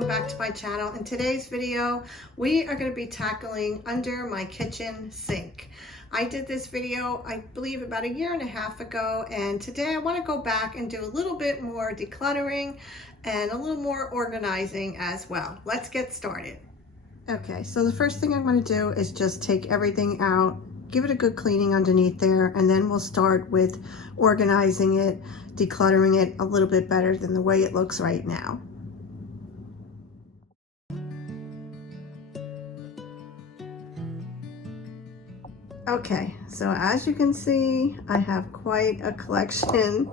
welcome back to my channel. In today's video, we are going to be tackling under my kitchen sink. I did this video, I believe about 1.5 years ago, and today I want to go back and do a little bit more decluttering and a little more organizing as well. Let's get started. Okay, so the first thing I'm going to do is just take everything out, give it a good cleaning underneath there, and then we'll start with organizing it, decluttering it a little bit better than the way it looks right now. Okay, so as you can see, I have quite a collection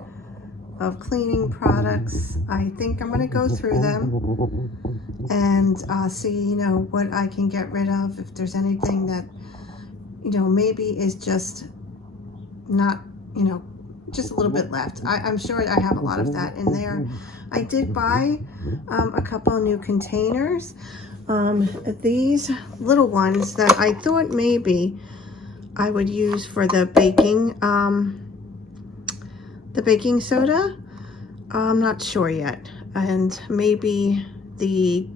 of cleaning products. I think I'm going to go through them and see, what I can get rid of. If there's anything that, maybe is just not, just a little bit left. I'm sure I have a lot of that in there. I did buy a couple of new containers. These little ones that I thought maybe I would use for the baking soda. I'm not sure yet. And maybe the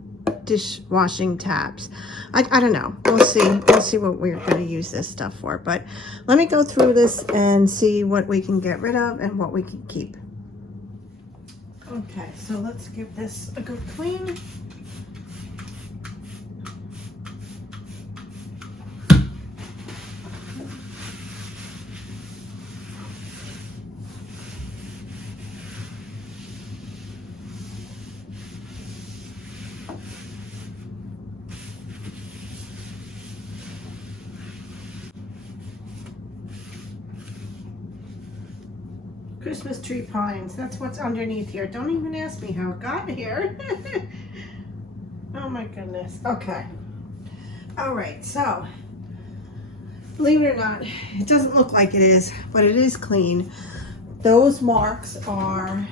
dishwashing tabs. I don't know. We'll see what we're going to use this stuff for. But let me go through this and see what we can get rid of and what we can keep. Okay, so let's give this a good clean. Christmas tree pines, that's what's underneath here. Don't even ask me how it got here. Oh my goodness. Okay. All right, so believe it or not, it doesn't look like it is, but it is clean. Those marks are,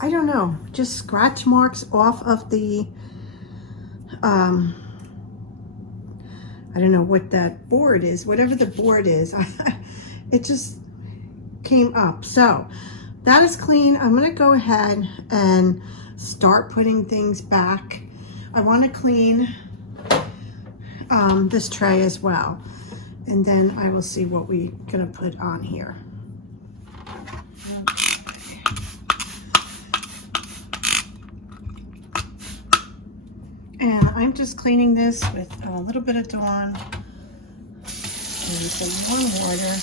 I don't know, just scratch marks off of the, I don't know what that board is, whatever the board is. It just came up. So that is clean. I'm going to go ahead and start putting things back. I want to clean this tray as well, and then I will see what we're going to put on here. And I'm just cleaning this with a little bit of Dawn and some warm water.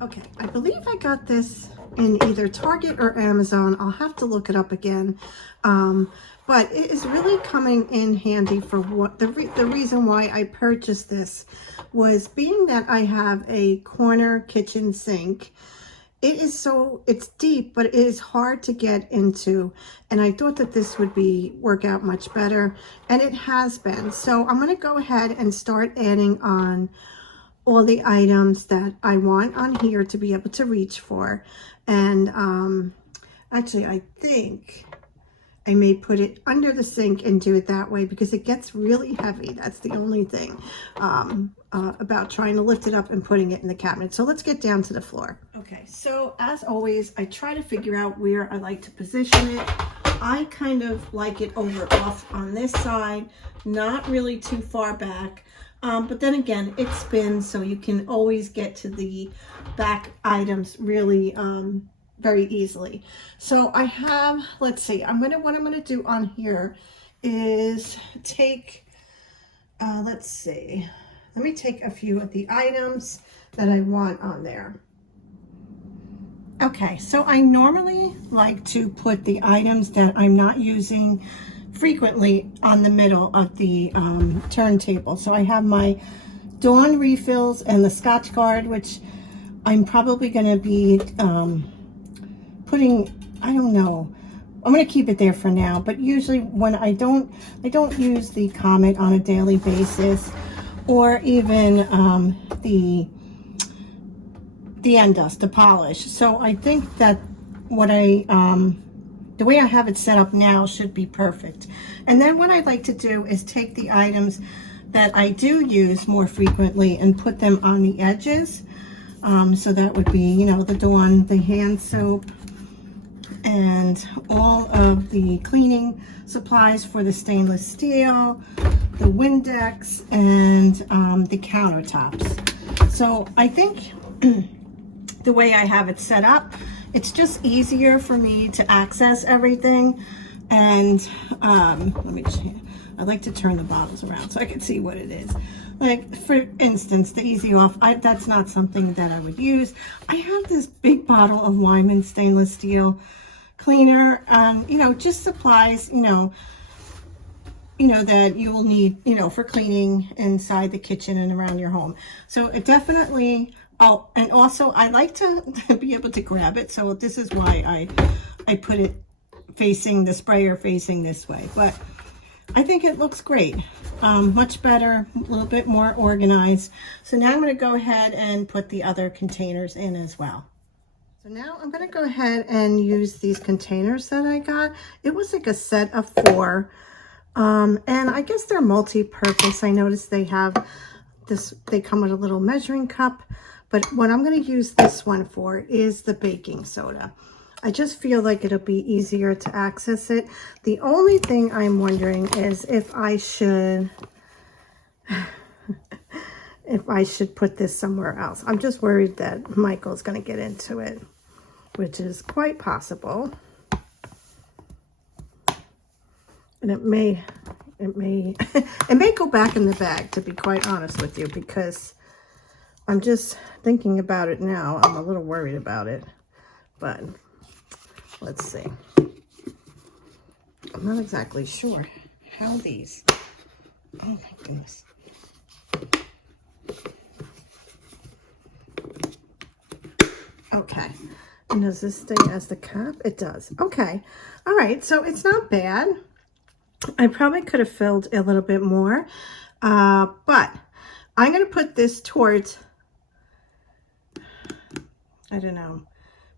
Okay, I believe I got this in either Target or Amazon. I'll have to look it up again. But it is really coming in handy for what the reason why I purchased this was being that I have a corner kitchen sink. It's deep, but it is hard to get into. And I thought that this would work out much better. And it has been. So I'm going to go ahead and start adding on all the items that I want on here to be able to reach for. And actually, I think I may put it under the sink and do it that way because it gets really heavy. That's the only thing about trying to lift it up and putting it in the cabinet. So let's get down to the floor. Okay, so as always, I try to figure out where I like to position it. I kind of like it off on this side, not really too far back. But then again, it spins, so you can always get to the back items really very easily. So I have, let's see, what I'm gonna do on here is take, let's see, let me take a few of the items that I want on there. Okay, so I normally like to put the items that I'm not using frequently on the middle of the turntable. So I have my Dawn refills and the Scotch Guard, which I'm probably going to be putting, I don't know, I'm going to keep it there for now, but usually when I don't use the Comet on a daily basis, or even the end dust, the polish. So I think that what the way I have it set up now should be perfect. And then what I like to do is take the items that I do use more frequently and put them on the edges. So that would be, you know, the Dawn, the hand soap, and all of the cleaning supplies for the stainless steel, the Windex, and the countertops. So I think the way I have it set up, it's just easier for me to access everything. And let me check. I like to turn the bottles around so I can see what it is. Like, for instance, the Easy Off, that's not something that I would use. I have this big bottle of Lyman stainless steel cleaner, you know, just supplies, you know, that you will need, you know, for cleaning inside the kitchen and around your home. So it definitely, oh, and also I like to be able to grab it. So this is why I put it facing the sprayer facing this way. But I think it looks great. Much better, a little bit more organized. So now I'm going to go ahead and put the other containers in as well. So now I'm going to go ahead and use these containers that I got. It was like a set of 4. And I guess they're multi-purpose. I noticed they have this, they come with a little measuring cup. But what I'm going to use this one for is the baking soda. I just feel like it'll be easier to access it. The only thing I'm wondering is if I should put this somewhere else. I'm just worried that Michael's going to get into it, which is quite possible. And it may go back in the bag, to be quite honest with you, because I'm just thinking about it now. I'm a little worried about it, but let's see. I'm not exactly sure how these, oh my goodness. Okay, and does this stay as the cap? It does. Okay, all right, so it's not bad. I probably could have filled a little bit more, but I'm going to put this towards, I don't know,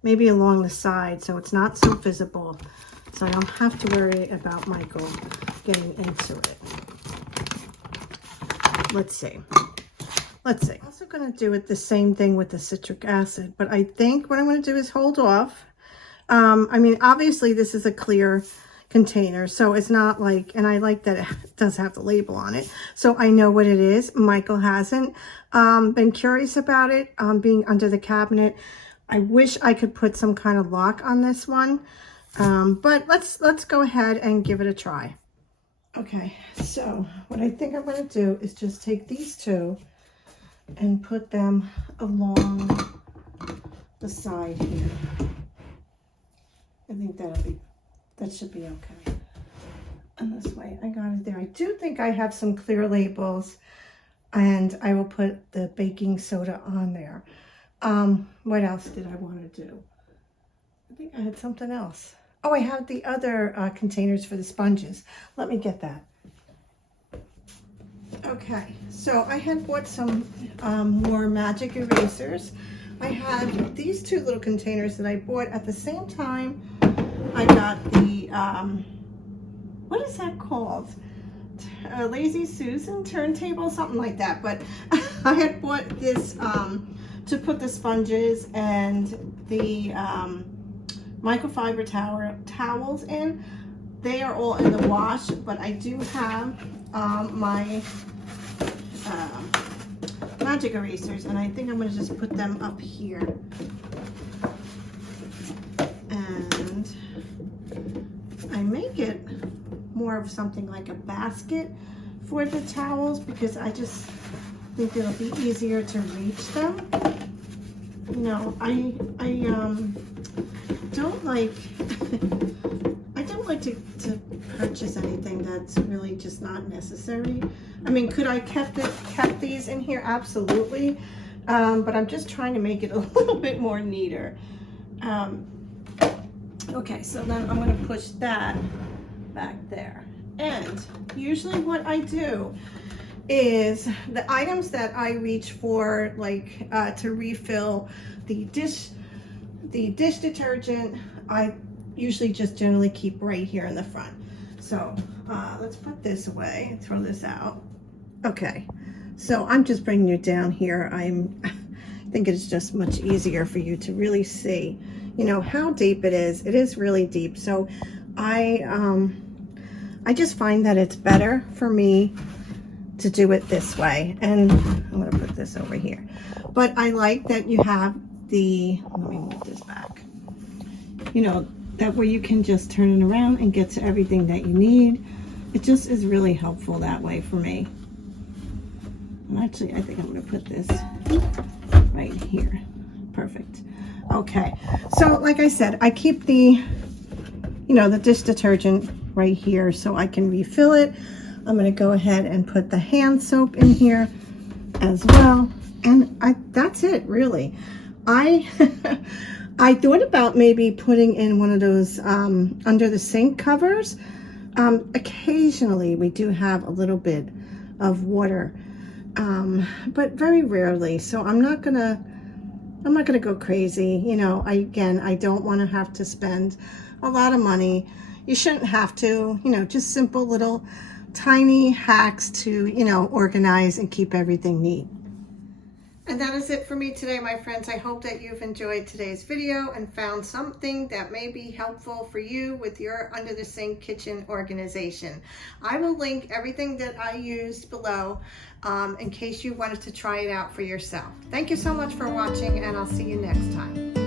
maybe along the side so it's not so visible, so I don't have to worry about Michael getting into it. Let's see. Let's see. I'm also going to do it the same thing with the citric acid, but I think what I'm going to do is hold off. I mean, obviously this is a clear container, so it's not like, and I like that it does have the label on it, so I know what it is. Michael hasn't been curious about it being under the cabinet. I wish I could put some kind of lock on this one, but let's go ahead and give it a try. Okay, so what I think I'm going to do is just take these two and put them along the side here. I think that should be okay. And this way, I got it there. I do think I have some clear labels, and I will put the baking soda on there. What else did I want to do? I think I had something else. Oh, I have the other containers for the sponges. Let me get that. Okay, so I had bought some more magic erasers. I had these 2 little containers that I bought at the same time. I got the, what is that called? Lazy Susan turntable, something like that. But I had bought this to put the sponges and the microfiber towels in. They are all in the wash, but I do have my magic erasers, and I think I'm going to just put them up here. And I make it more of something like a basket for the towels, because I just think it'll be easier to reach them. You know, I don't like to purchase anything that's really just not necessary. I mean, could I kept these in here? Absolutely. but I'm just trying to make it a little bit more neater. Okay, so then I'm going to push that back there. And usually what I do is the items that I reach for, like to refill the dish detergent, I usually just generally keep right here in the front. So let's put this away and throw this out. Okay, so I'm just bringing you down here. I think it's just much easier for you to really see, you know, how deep it is. It is really deep. So I just find that it's better for me to do it this way. And I'm going to put this over here. But I like that you have the, let me move this back, you know, that way you can just turn it around and get to everything that you need. It just is really helpful that way for me. And actually, I think I'm going to put this right here. Perfect. Okay. So like I said, I keep the, you know, the dish detergent right here so I can refill it. I'm going to go ahead and put the hand soap in here as well. And that's it, really. I thought about maybe putting in one of those under the sink covers. Occasionally we do have a little bit of water, but very rarely. So I'm not gonna go crazy. You know, I don't want to have to spend a lot of money. You shouldn't have to, you know, just simple little tiny hacks to, you know, organize and keep everything neat. And that is it for me today, my friends. I hope that you've enjoyed today's video and found something that may be helpful for you with your under the sink kitchen organization. I will link everything that I used below in case you wanted to try it out for yourself. Thank you so much for watching, and I'll see you next time.